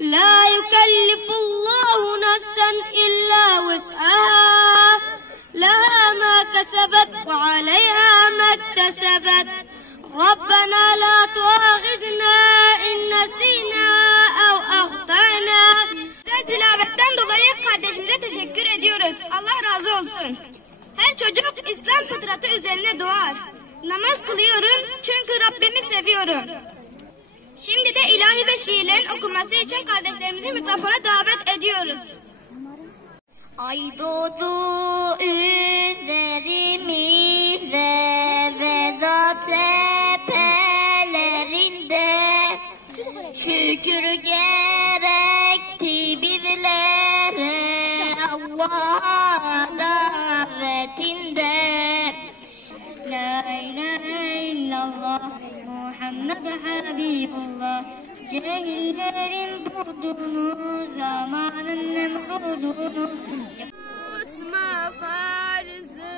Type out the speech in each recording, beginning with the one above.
لا يكلف الله نفسا إلا وسعها لها ما كسبت وعليها ما اكتسبت ربنا لا تؤاخذنا إن نسينا أو أخطأنا. Güzel tilavetten dolayı kardeşimize teşekkür ediyoruz. Allah razı olsun. Her çocuk İslam fıtratı üzerine doğar. Namaz kılıyorum çünkü Rabbimi seviyorum. Şimdi de ilahi ve şiirlerin okunması için kardeşlerimizi mikrofona davet ediyoruz. Ay doğdu üzerimize veda tepelerinde, şükür gerekti bizlere Allah'a davetinde. La ilahe illallah Muhammed Habibullah, cehillerin budunu zamanın nemrudunu. Tutma farzı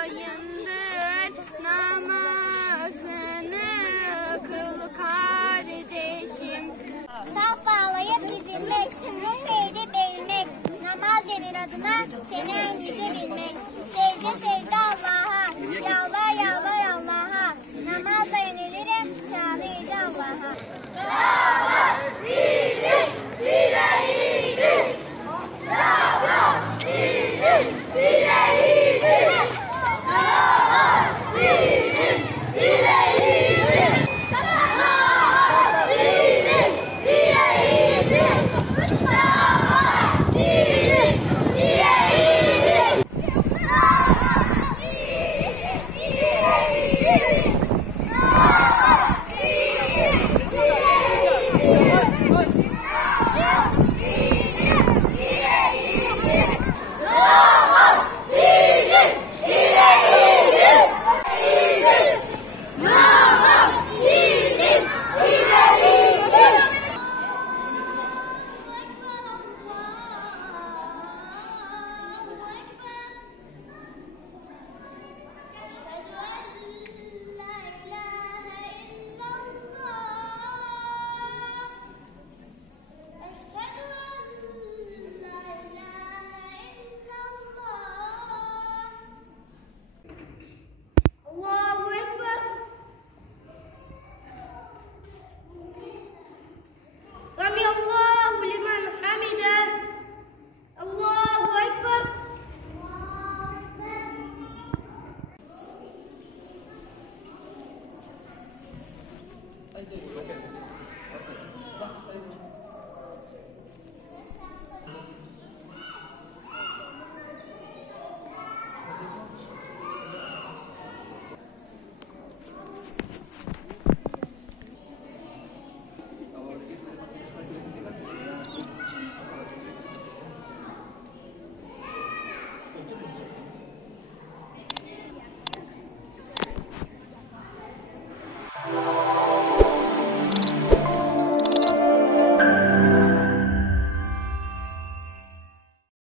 ayındır, namazını kıl kardeşim. Saf bağlayıp dizilmek, ruh edip eğilmek, namaz denir adına seni en yüce bilmek. Sevdi Allah'a, yalvar Allah'a, namazla yönelirim şanı yüce Allah'a.